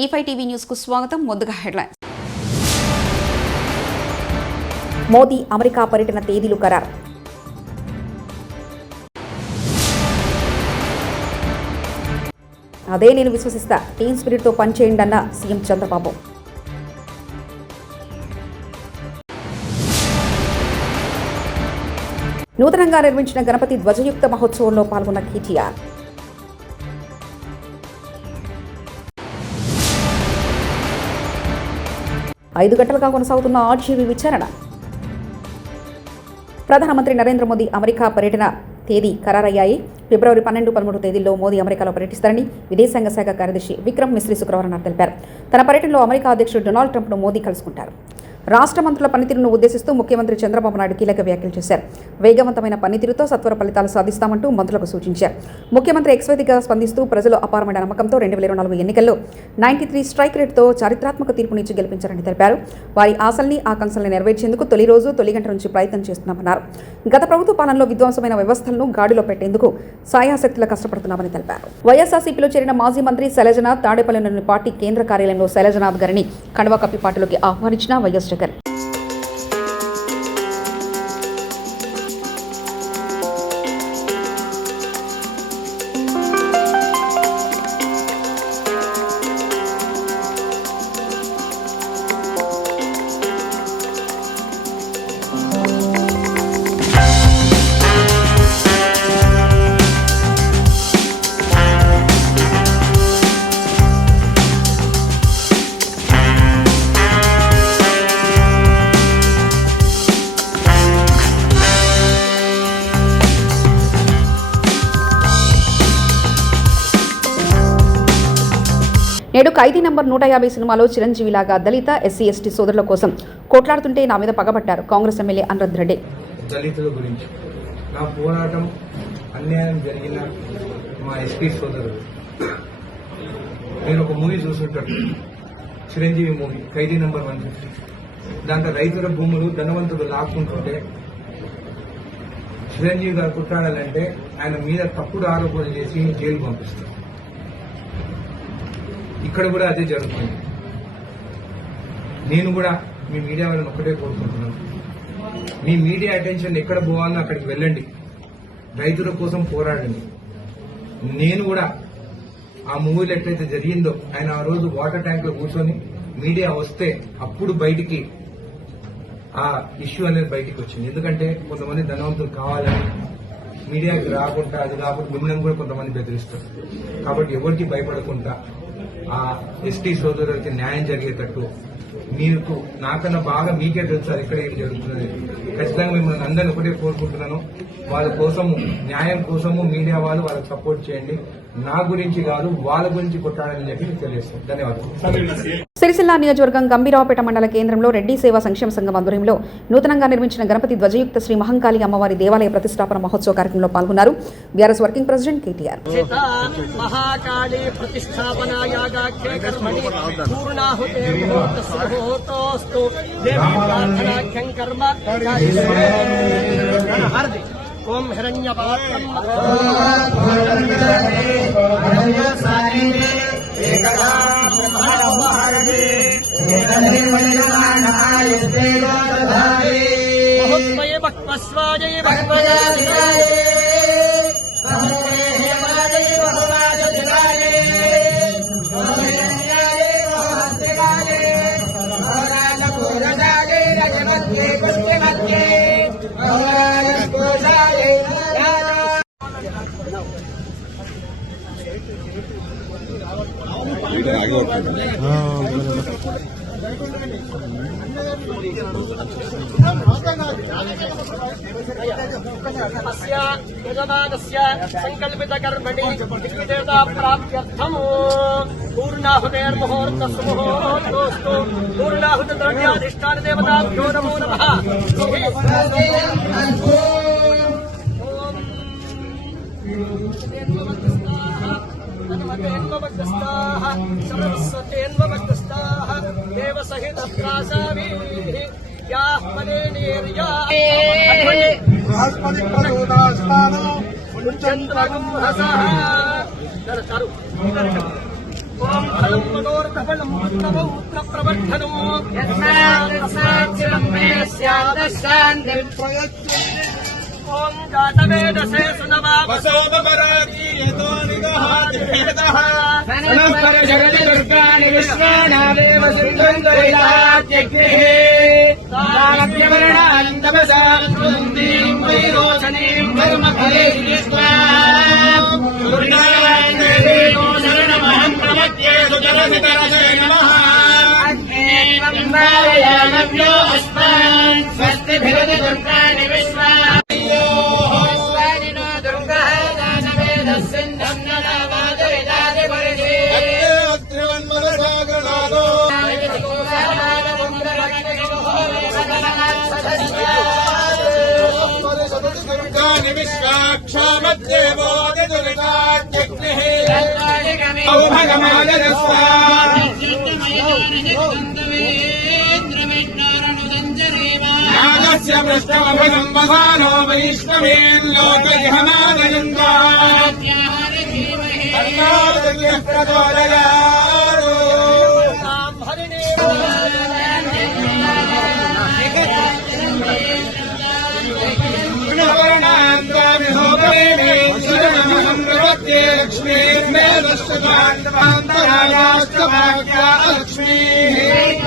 E5 TV news కు స్వాగతం. ముందుగా హెడ్లైన్స్. మోదీ అమెరికా పర్యటన తేదీలు ఖరారు. అదే నేను విశ్వసిస్తా, టీమ్ స్పిరిట్ తో పనిచేయండి అన్న సీఎం చంద్రబాబు. నూతనంగా నిర్మించిన గణపతి ధ్వజయుక్త మహోత్సవంలో పాల్గొన్న కేటీఆర్. ఐదు గంటలుగా కొనసాగుతున్న ఆర్జీవీ విచారణ. ప్రధానమంత్రి నరేంద్ర మోదీ అమెరికా పర్యటన తేదీ ఖరారయ్యాయి. ఫిబ్రవరి 12, 13 తేదీల్లో మోదీ అమెరికాలో పర్యటిస్తారని విదేశాంగ శాఖ కార్యదర్శి విక్రమ్ మిశ్రీ శుక్రవారం నాడు తెలిపారు. తన పర్యటనలో అమెరికా అధ్యక్షుడు డొనాల్డ్ ట్రంప్ను మోదీ కలుసుకుంటారు. రాష్ట్ర మంత్రుల పనితీరును ఉద్దేశిస్తూ ముఖ్యమంత్రి చంద్రబాబు నాయుడు కీలక వ్యాఖ్యలు చేశారు. వేగవంతమైన పనితీరుతో సత్వర ఫలితాలు సాధిస్తామంటూ మంత్రులకు సూచించారు. ముఖ్యమంత్రి ఎక్స్వేదిగా స్పందిస్తూ ప్రజలు అపారమైన నమ్మకంతో 2024 ఎన్నికల్లో 93 స్ట్రైక్ రేటుతో చారిత్రాత్మక తీర్పునిచ్చి గెలిపించారని తెలిపారు. వారి ఆశల్ని ఆకాంక్షల్ని నెరవేర్చేందుకు తొలి రోజు తొలి గంట నుంచి ప్రయత్నం చేస్తున్నామన్నారు. గత ప్రభుత్వ పాలనలో విధ్వంసమైన వ్యవస్థలను గాడిలో పెట్టేందుకు సాయాశక్తులా కష్టపడుతున్నామని తెలిపారు. వైఎస్ఆర్సీపీలో చేరిన మాజీ మంత్రి శైలజనాథ్ తాడేపల్లిలోని పార్టీ కేంద్ర కార్యాలయంలో శైలజనాథ్ గారిని కండువా కప్పి పార్టీలోకి ఆహ్వానించిన వైఎస్ జగన్. నేడు ఖైదీ నంబర్ 150 సినిమాలో చిరంజీవిలాగా దళిత ఎస్సీ ఎస్టీ సోదరుల కోసం కొట్లాడుతుంటే నా మీద పగబట్టారు కాంగ్రెస్ ఎమ్మెల్యే అనిరుద్ రెడ్డి. దళితుల గురించి నా పోరాటం అన్యాయం జరిగిన మా ఎస్పీ సోదరులు, నేను ఒక మూవీ చూస్తుంటాను, చిరంజీవి మూవీ ఖైదీ నంబర్ 150. దాంట్లో రైతుల భూములు ధనవంతులు లాక్కుంటుంటే చిరంజీవి గారు కొట్లాడాలంటే ఆయన మీద తప్పుడు ఆరోపణలు చేసి జైలు పంపిస్తారు. ఇక్కడ కూడా అదే జరుగుతుంది. నేను కూడా మీ మీడియా వాళ్ళని ఒక్కటే కోరుకుంటున్నాను, మీ మీడియా అటెన్షన్ ఎక్కడ పోవాలో అక్కడికి వెళ్ళండి, రైతుల కోసం పోరాడండి. నేను కూడా ఆ మూవీలో ఎట్లయితే జరిగిందో, ఆయన ఆ రోజు వాటర్ ట్యాంక్ లో కూర్చొని మీడియా వస్తే అప్పుడు బయటికి ఆ ఇష్యూ అనేది బయటికి వచ్చింది. ఎందుకంటే కొంతమంది ధనవంతులు కావాలని మీడియాకి రాకుండా, అది కాకుండా మిమ్మల్ని కూడా కొంతమంది బెదిరిస్తారు. కాబట్టి ఎవరికి భయపడకుండా ఆ ఎస్టీ సోదరులకి న్యాయం జరిగేటట్టు, మీకు నాకన్నా బాగా మీకే తెలుసు అది ఇక్కడ ఏం జరుగుతున్నది. ఖచ్చితంగా మిమ్మల్ని అందరినీ ఒకటే కోరుకుంటున్నాను, వాళ్ళ కోసము న్యాయం కోసము మీడియా వాళ్ళు వాళ్ళకి సపోర్ట్ చేయండి. నా గురించి కాదు, వాళ్ళ గురించి కొట్టాలని చెప్పి తెలియజేస్తాను. ధన్యవాదాలు. సిరిసిల్ల నియోజకవర్గం గంభీరావుపేట మండల కేంద్రంలో రెడ్డి సేవా సంక్షేమ సంఘం ఆధ్వర్యంలో నూతనంగా నిర్మించిన గణపతి ధ్వజయుక్త శ్రీ మహంకాళి అమ్మవారి దేవాలయ ప్రతిష్టాపన మహోత్సవ కార్యక్రమంలో పాల్గొన్నారు బీఆర్ఎస్ వర్కింగ్ ప్రెసిడెంట్ కేటీఆర్. ఓం హిరణ్యపాత్రం మహోత్మయే భక్వస్వాజయ భక్వయాయ సంకల్పిత కర్మణి విదేవతా ప్రాప్త్యర్థం పూర్ణాహుతేర్ముహూర్తస్ముహూర్తోస్తు పూర్ణాహుత ద్రవ్యాధిష్టాన దేవతాభ్యో నమో నమః. సరస్వతేన్వమగ్రస్తాః దేవసహిత ప్రాసావీః యాః ఫలేనేర్యా బృహస్పతి ప్రచోదయాత్మానో చంద్రగుం హసః. ఓం ఫలం మనోరథఫలం పుత్రప్రవర్ధనో ఓం జాతవేదసే సునవా జగద్దుర్గాని విశ్వానాదేవ సింధుందరిలాత్యగ్నిః తారక్యవర్ణానందమసాంతుం వైరోచనీం ధర్మఫలే విశ్వాం సూర్యాయందేవో శరణమహం ప్రపద్యే సుజరసితరసే నమః అగ్నేయంబాలయానవ్యో అస్మాన్ స్వస్తి భిరతి దుర్గాని విశ్వాం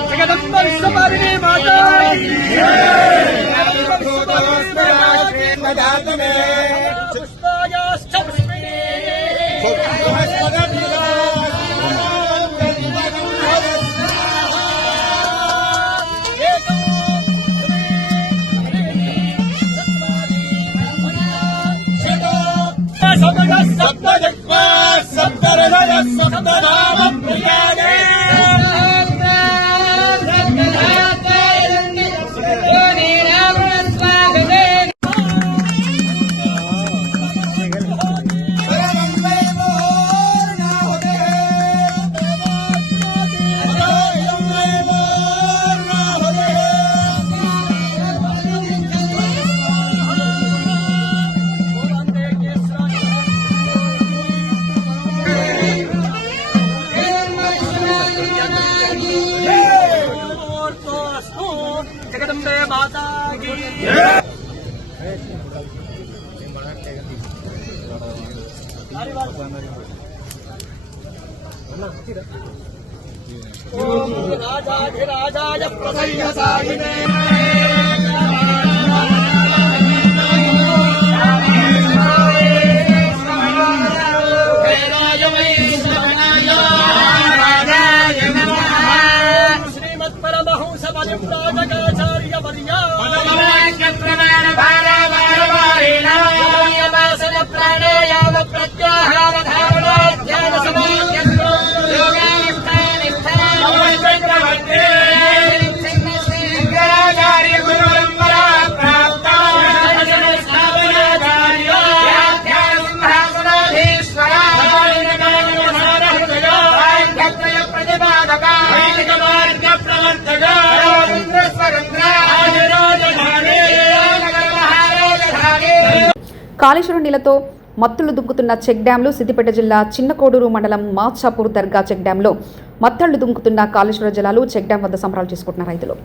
జగదంబ విశ్వపాలిని మాతా పుష్పాయాశ్చ పుష్పిణీ జగదంబే మాతా కీ ఓం రాజాధిరాజాయ ప్రసయ్యసాయినే కాళేశ్వరం నీళ్లతో మత్తులు దుంకుతున్న చెక్ డ్యాంలు సిద్దిపేట జిల్లా చిన్నకోడూరు మండలం మాచాపూర్ దర్గా చెక్ డ్యాంలో మత్తళ్లు దుంకుతున్న కాళేశ్వర జలాలు చెక్ డ్యాం వద్ద సంబరాలు చేసుకుంటున్న రైతులు.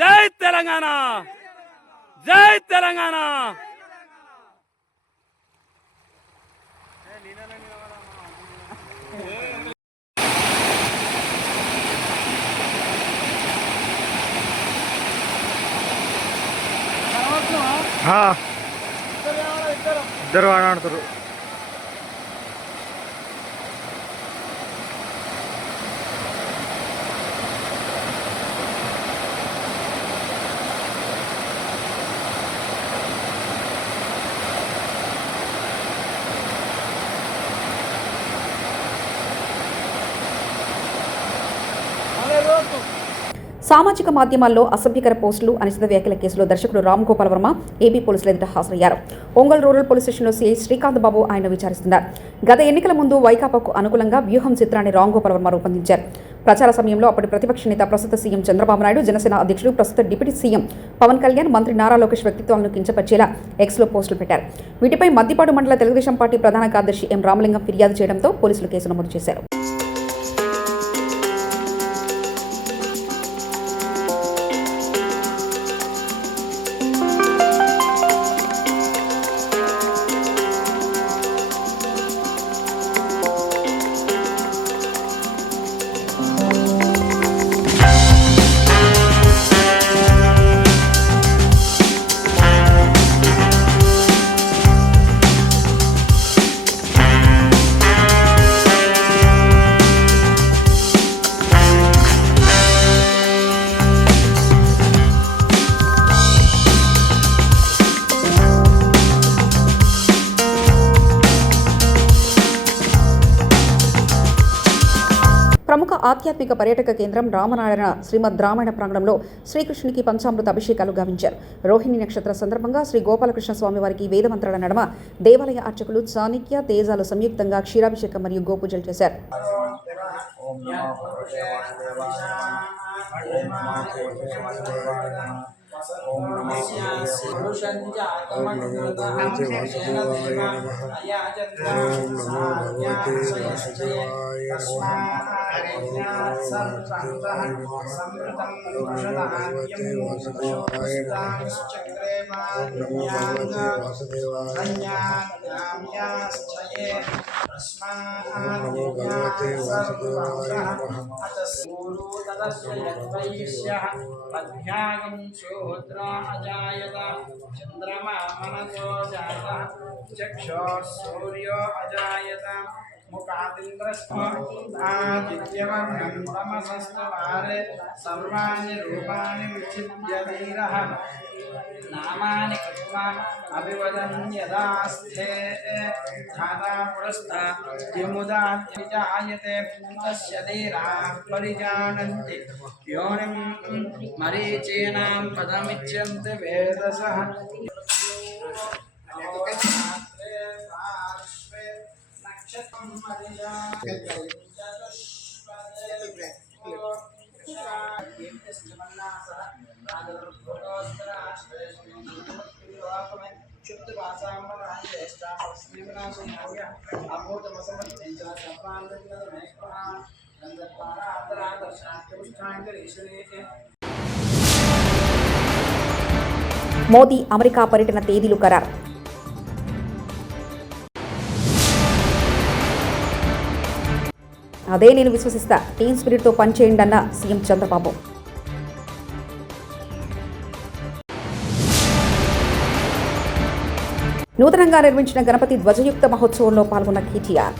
జై తెలంగాణ, జై తెలంగాణ. ఇద్దరు ఆడుతారు. సామాజిక మాధ్యమాల్లో అసభ్యకర పోస్టులు, అనిశ్చిత వ్యాఖ్యల కేసులో దర్శకుడు రామ్ గోపాల్ వర్మ ఏపీ పోలీసుల ఎదుట హాజరయ్యారు. ఒంగోలు రూరల్ పోలీస్ స్టేషన్లో సీఐ శ్రీకాంత్ బాబు ఆయన విచారిస్తున్నారు. గత ఎన్నికల ముందు వైకాపాకు అనుకూలంగా వ్యూహం చిత్రాన్ని రామ్ గోపాల్ వర్మ రూపొందించారు. ప్రచార సమయంలో అప్పటి ప్రతిపక్ష నేత ప్రస్తుత సీఎం చంద్రబాబు నాయుడు, జనసేన అధ్యక్షుడు ప్రస్తుత డిప్యూటీ సీఎం పవన్ కళ్యాణ్, మంత్రి నారా లోకేష్ వ్యక్తిత్వాలను కించపరిచేలా ఎక్స్లో పోస్టులు పెట్టారు. వీటిపై మద్దిపాడు మండల తెలుగుదేశం పార్టీ ప్రధాన కార్యదర్శి ఎం రామలింగం ఫిర్యాదు చేయడంతో పోలీసులు కేసు నమోదు చేశారు. ఆధ్యాత్మిక పర్యాటక కేంద్రం రామనారాయణ శ్రీమద్ రామాయణ ప్రాంగణంలో శ్రీకృష్ణునికి పంచామృత అభిషేకాలు గావించారు. రోహిణి నక్షత్ర సందర్భంగా శ్రీ గోపాలకృష్ణ స్వామి వారికి వేదమంత్రాల నడమ దేవాలయ అర్చకులు చాణిక్య తేజాలు సంయుక్తంగా క్షీరాభిషేకం మరియు గోపూజలు చేశారు. अजायत चंद्रमा मनसो जातः चक्षुः सूर्यो अजायत मुखादिन्द्रस्मादित्यवर्णं तमसस्तवारे सर्वाणि रूपाणि विचित्य धीरः नामानि कृत्वा अभिवदन् यदास्थे धाता पुरस्ताद्यमुदात्यजायते तस्य धीराः परिजानन्ति योनिं मरीचीनां पदमिच्छन्ति वेदसः మోదీ అమెరికా పర్యటన తేదీలు ఖరారు. అదే నేను విశ్వసిస్తా, టీమ్ స్పిరిట్తో పనిచేయండి అన్న సీఎం చంద్రబాబు. నూతనంగా నిర్మించిన గణపతి ధ్వజయుక్త మహోత్సవంలో పాల్గొన్న కేటీఆర్.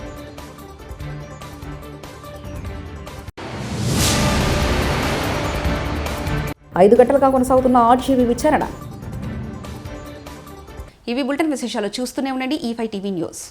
ఐదు గంటలుగా కొనసాగుతున్న ఆర్జీవీ విచారణ. ఇవి బులెటిన్ విశేషాలు. చూస్తూనే ఉండండి E5 టీవీ న్యూస్.